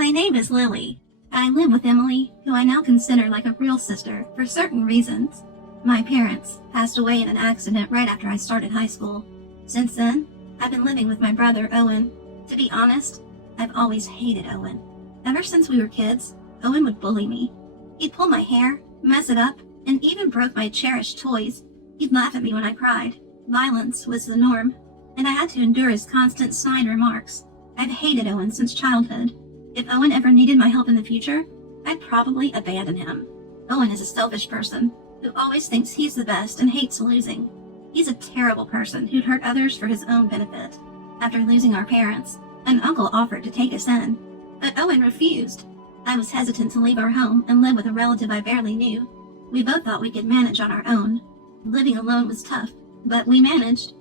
My name is Lily. I live with Emily, who I now consider like a real sister for certain reasons. My parents passed away in an accident right after I started high school. Since then, I've been living with my brother, Owen. To be honest, I've always hated Owen. Ever since we were kids, Owen would bully me. He'd pull my hair, mess it up, and even broke my cherished toys. He'd laugh at me when I cried. Violence was the norm, and I had to endure his constant snide remarks. I've hated Owen since childhood. If Owen ever needed my help in the future, I'd probably abandon him. Owen is a selfish person who always thinks he's the best and hates losing. He's a terrible person who'd hurt others for his own benefit. After losing our parents, an uncle offered to take us in, but Owen refused. I was hesitant to leave our home and live with a relative I barely knew. We both thought we could manage on our own. Living alone was tough, but we managed.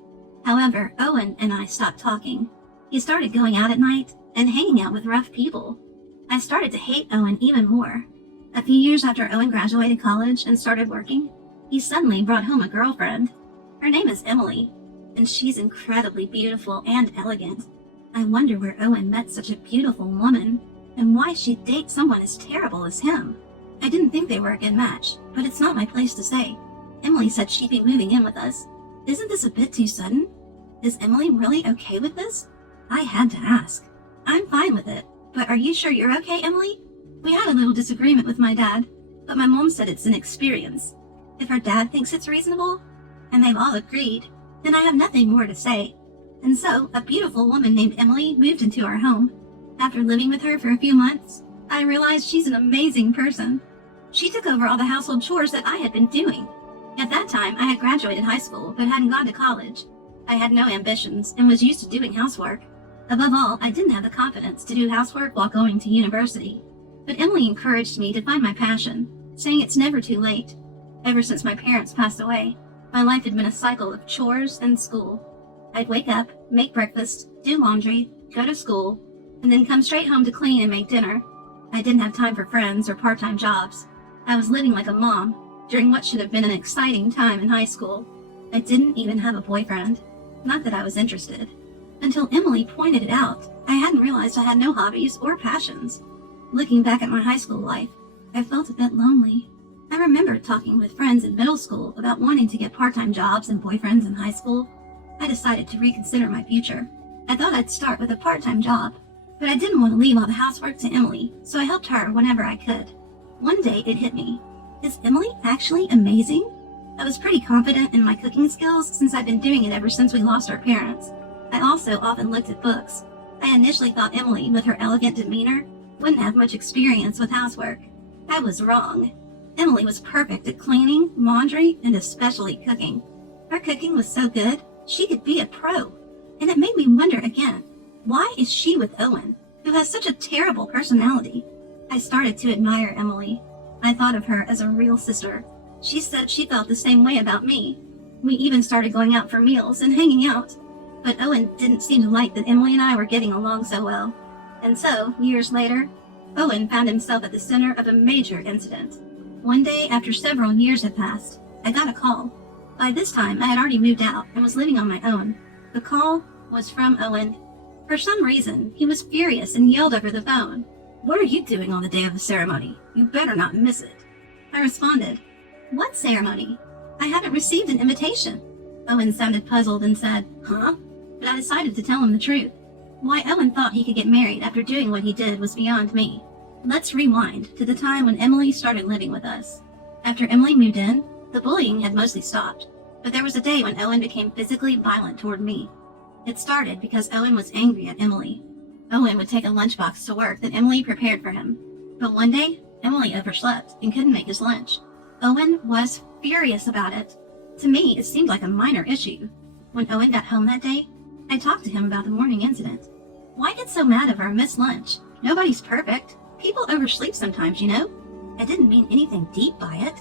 However, Owen and I stopped talking. He started going out at night and hanging out with rough people. I started to hate Owen even more. A few years after Owen graduated college and started working, he suddenly brought home a girlfriend. Her name is Emily, and she's incredibly beautiful and elegant. I wonder where Owen met such a beautiful woman, and why she'd date someone as terrible as him. I didn't think they were a good match, but it's not my place to say. Emily said she'd be moving in with us. Isn't this a bit too sudden? Is Emily really okay with this? I had to ask. I'm fine with it, but are you sure you're okay, Emily? We had a little disagreement with my dad, but my mom said it's an experience. If her dad thinks it's reasonable, and they've all agreed, then I have nothing more to say. And so, a beautiful woman named Emily moved into our home. After living with her for a few months, I realized she's an amazing person. She took over all the household chores that I had been doing. At that time, I had graduated high school, but hadn't gone to college. I had no ambitions and was used to doing housework. Above all, I didn't have the confidence to do housework while going to university. But Emily encouraged me to find my passion, saying it's never too late. Ever since my parents passed away, my life had been a cycle of chores and school. I'd wake up, make breakfast, do laundry, go to school, and then come straight home to clean and make dinner. I didn't have time for friends or part-time jobs. I was living like a mom during what should have been an exciting time in high school. I didn't even have a boyfriend. Not that I was interested. Until Emily pointed it out, I hadn't realized I had no hobbies or passions. Looking back at my high school life, I felt a bit lonely. I remember talking with friends in middle school about wanting to get part-time jobs and boyfriends in high school. I decided to reconsider my future. I thought I'd start with a part-time job, but I didn't want to leave all the housework to Emily, so I helped her whenever I could. One day it hit me. Is Emily actually amazing? I was pretty confident in my cooking skills since I'd been doing it ever since we lost our parents. I also often looked at books. I initially thought Emily, with her elegant demeanor, wouldn't have much experience with housework. I was wrong. Emily was perfect at cleaning, laundry, and especially cooking. Her cooking was so good, she could be a pro. And it made me wonder again, why is she with Owen, who has such a terrible personality? I started to admire Emily. I thought of her as a real sister. She said she felt the same way about me. We even started going out for meals and hanging out. But Owen didn't seem to like that Emily and I were getting along so well. And so, years later, Owen found himself at the center of a major incident. One day, after several years had passed, I got a call. By this time, I had already moved out and was living on my own. The call was from Owen. For some reason, he was furious and yelled over the phone, "What are you doing on the day of the ceremony? You better not miss it." I responded, "What ceremony? I haven't received an invitation." Owen sounded puzzled and said, "Huh?" But I decided to tell him the truth. Why Owen thought he could get married after doing what he did was beyond me. Let's rewind to the time when Emily started living with us. After Emily moved in, the bullying had mostly stopped, but there was a day when Owen became physically violent toward me. It started because Owen was angry at Emily. Owen would take a lunchbox to work that Emily prepared for him. But one day, Emily overslept and couldn't make his lunch. Owen was furious about it. To me, it seemed like a minor issue. When Owen got home that day, I talked to him about the morning incident. Why get so mad over a missed lunch? Nobody's perfect. People oversleep sometimes, you know. I didn't mean anything deep by it.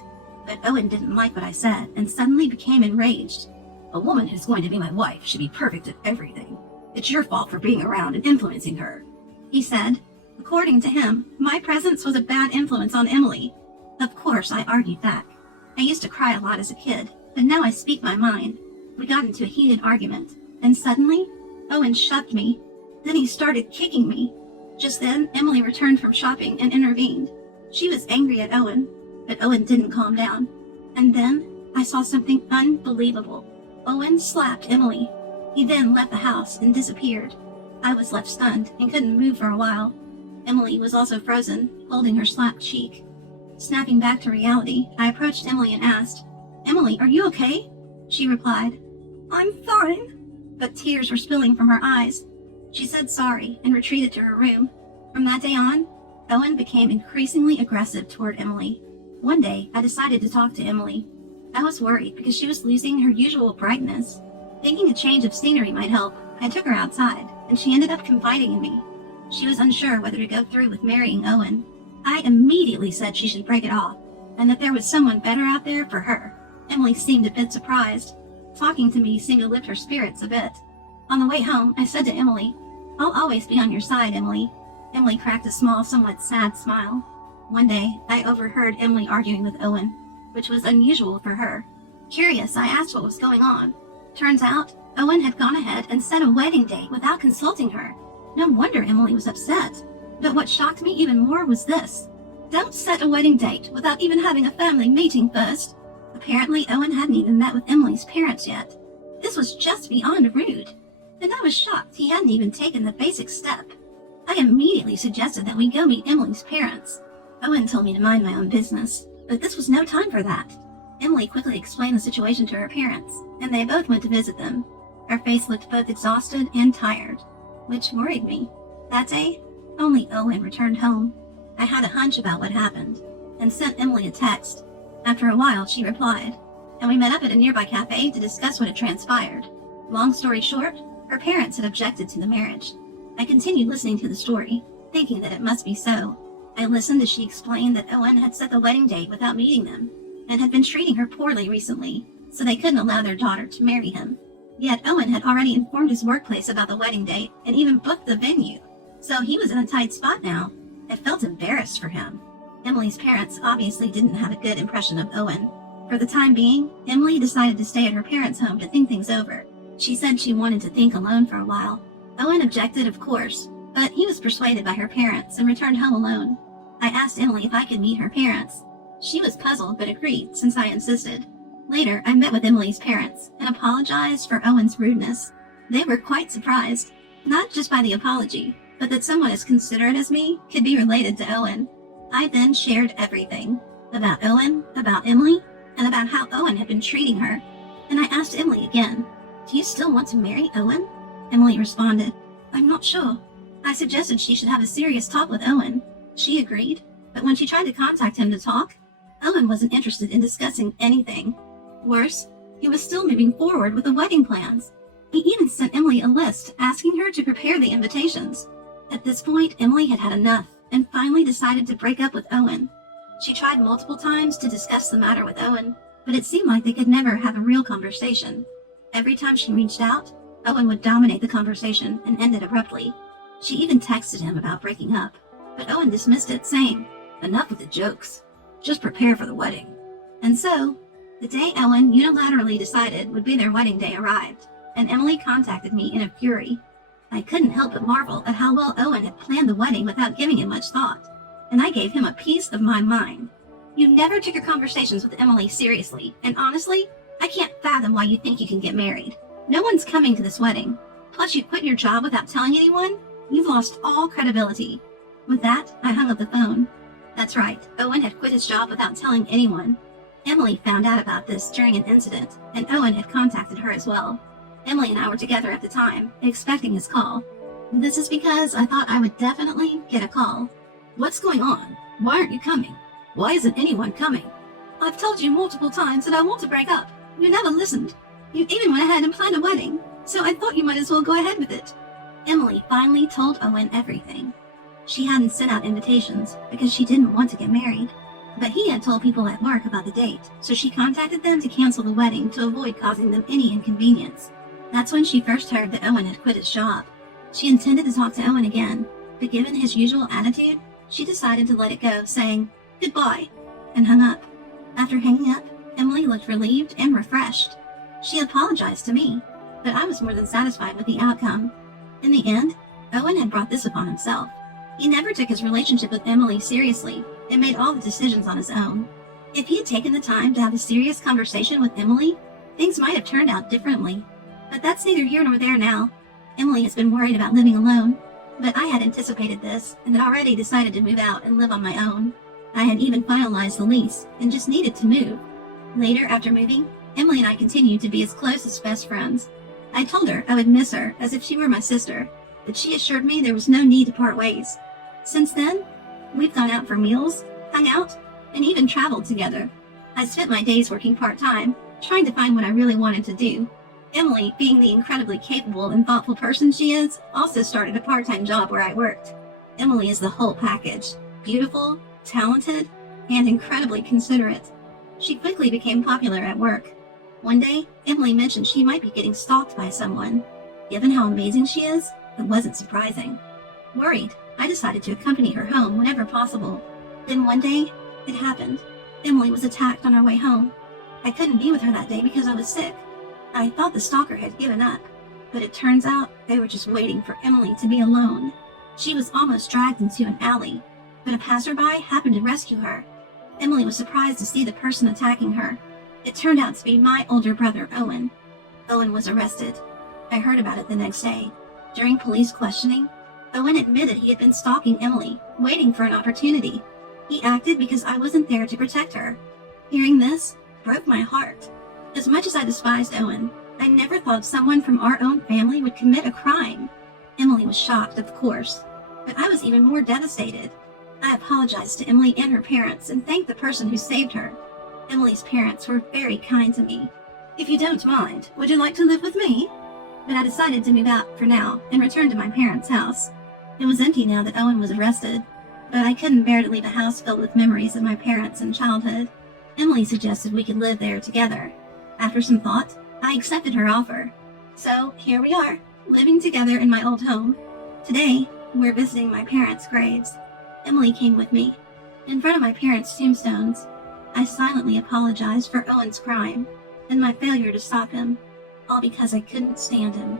But Owen didn't like what I said and suddenly became enraged. "A woman who's going to be my wife should be perfect at everything. It's your fault for being around and influencing her," he said. According to him, my presence was a bad influence on Emily. Of course, I argued back. I used to cry a lot as a kid, but now I speak my mind. We got into a heated argument, and suddenly, Owen shoved me. Then he started kicking me. Just then, Emily returned from shopping and intervened. She was angry at Owen, but Owen didn't calm down. And then I saw something unbelievable. Owen slapped Emily. He then left the house and disappeared. I was left stunned and couldn't move for a while. Emily was also frozen, holding her slapped cheek. Snapping back to reality, I approached Emily and asked, "Emily, are you okay?" She replied, "I'm fine," but tears were spilling from her eyes. She said sorry and retreated to her room. From that day on, Owen became increasingly aggressive toward Emily. One day, I decided to talk to Emily. I was worried because she was losing her usual brightness. Thinking a change of scenery might help, I took her outside, and she ended up confiding in me. She was unsure whether to go through with marrying Owen. I immediately said she should break it off, and that there was someone better out there for her. Emily seemed a bit surprised. Talking to me seemed to lift her spirits a bit. On the way home, I said to Emily, "I'll always be on your side, Emily." Emily cracked a small, somewhat sad smile. One day, I overheard Emily arguing with Owen, which was unusual for her. Curious, I asked what was going on. Turns out, Owen had gone ahead and set a wedding date without consulting her. No wonder Emily was upset. But what shocked me even more was this. Don't set a wedding date without even having a family meeting first. Apparently, Owen hadn't even met with Emily's parents yet. This was just beyond rude. And I was shocked he hadn't even taken the basic step. I immediately suggested that we go meet Emily's parents. Owen told me to mind my own business, but this was no time for that. Emily quickly explained the situation to her parents, and they both went to visit them. Her face looked both exhausted and tired, which worried me. That day, only Owen returned home. I had a hunch about what happened, and sent Emily a text. After a while, she replied, and we met up at a nearby cafe to discuss what had transpired. Long story short, her parents had objected to the marriage. I continued listening to the story, thinking that it must be so. I listened as she explained that Owen had set the wedding date without meeting them, and had been treating her poorly recently, so they couldn't allow their daughter to marry him. Yet Owen had already informed his workplace about the wedding date and even booked the venue, so he was in a tight spot now. I felt embarrassed for him. Emily's parents obviously didn't have a good impression of Owen. For the time being, Emily decided to stay at her parents' home to think things over. She said she wanted to think alone for a while. Owen objected, of course, but he was persuaded by her parents and returned home alone. I asked Emily if I could meet her parents. She was puzzled but agreed since I insisted. Later, I met with Emily's parents and apologized for Owen's rudeness. They were quite surprised, not just by the apology, but that someone as considerate as me could be related to Owen. I then shared everything about Owen, about Emily, and about how Owen had been treating her. And I asked Emily again, "Do you still want to marry Owen?" Emily responded, "I'm not sure." I suggested she should have a serious talk with Owen. She agreed, but when she tried to contact him to talk, Owen wasn't interested in discussing anything. Worse, he was still moving forward with the wedding plans. He even sent Emily a list asking her to prepare the invitations. At this point, Emily had had enough and finally decided to break up with Owen. She tried multiple times to discuss the matter with Owen, but it seemed like they could never have a real conversation. Every time she reached out, Owen would dominate the conversation and end it abruptly. She even texted him about breaking up, but Owen dismissed it, saying, "Enough with the jokes. Just prepare for the wedding." And so, the day Owen unilaterally decided would be their wedding day arrived, and Emily contacted me in a fury. I couldn't help but marvel at how well Owen had planned the wedding without giving it much thought, and I gave him a piece of my mind. "You never took your conversations with Emily seriously, and honestly, I can't fathom why you think you can get married. No one's coming to this wedding. Plus, you quit your job without telling anyone? You've lost all credibility." With that, I hung up the phone. That's right, Owen had quit his job without telling anyone. Emily found out about this during an incident, and Owen had contacted her as well. Emily and I were together at the time, expecting his call. This is because I thought I would definitely get a call. "What's going on? Why aren't you coming? Why isn't anyone coming? I've told you multiple times that I want to break up. You never listened. You even went ahead and planned a wedding, so I thought you might as well go ahead with it." Emily finally told Owen everything. She hadn't sent out invitations because she didn't want to get married, but he had told people at work about the date, so she contacted them to cancel the wedding to avoid causing them any inconvenience. That's when she first heard that Owen had quit his job. She intended to talk to Owen again, but given his usual attitude, she decided to let it go, saying, "Goodbye," and hung up. After hanging up, Emily looked relieved and refreshed. She apologized to me, but I was more than satisfied with the outcome. In the end, Owen had brought this upon himself. He never took his relationship with Emily seriously and made all the decisions on his own. If he had taken the time to have a serious conversation with Emily, things might have turned out differently. But that's neither here nor there now. Emily has been worried about living alone, but I had anticipated this and had already decided to move out and live on my own. I had even finalized the lease and just needed to move. Later, after moving, Emily and I continued to be as close as best friends. I told her I would miss her as if she were my sister, but she assured me there was no need to part ways. Since then, we've gone out for meals, hung out, and even traveled together. I spent my days working part-time, trying to find what I really wanted to do. Emily, being the incredibly capable and thoughtful person she is, also started a part-time job where I worked. Emily is the whole package: beautiful, talented, and incredibly considerate. She quickly became popular at work. One day, Emily mentioned she might be getting stalked by someone. Given how amazing she is, it wasn't surprising. Worried, I decided to accompany her home whenever possible. Then one day, it happened. Emily was attacked on her way home. I couldn't be with her that day because I was sick. I thought the stalker had given up, but it turns out they were just waiting for Emily to be alone. She was almost dragged into an alley, but a passerby happened to rescue her. Emily was surprised to see the person attacking her. It turned out to be my older brother, Owen. Owen was arrested. I heard about it the next day. During police questioning, Owen admitted he had been stalking Emily, waiting for an opportunity. He acted because I wasn't there to protect her. Hearing this broke my heart. As much as I despised Owen, I never thought someone from our own family would commit a crime. Emily was shocked, of course, but I was even more devastated. I apologized to Emily and her parents and thanked the person who saved her. Emily's parents were very kind to me. "If you don't mind, would you like to live with me?" But I decided to move out for now and return to my parents' house. It was empty now that Owen was arrested, but I couldn't bear to leave a house filled with memories of my parents and childhood. Emily suggested we could live there together. After some thought, I accepted her offer. So here we are, living together in my old home. Today, we're visiting my parents' graves. Emily came with me. In front of my parents' tombstones, I silently apologized for Owen's crime and my failure to stop him, all because I couldn't stand him.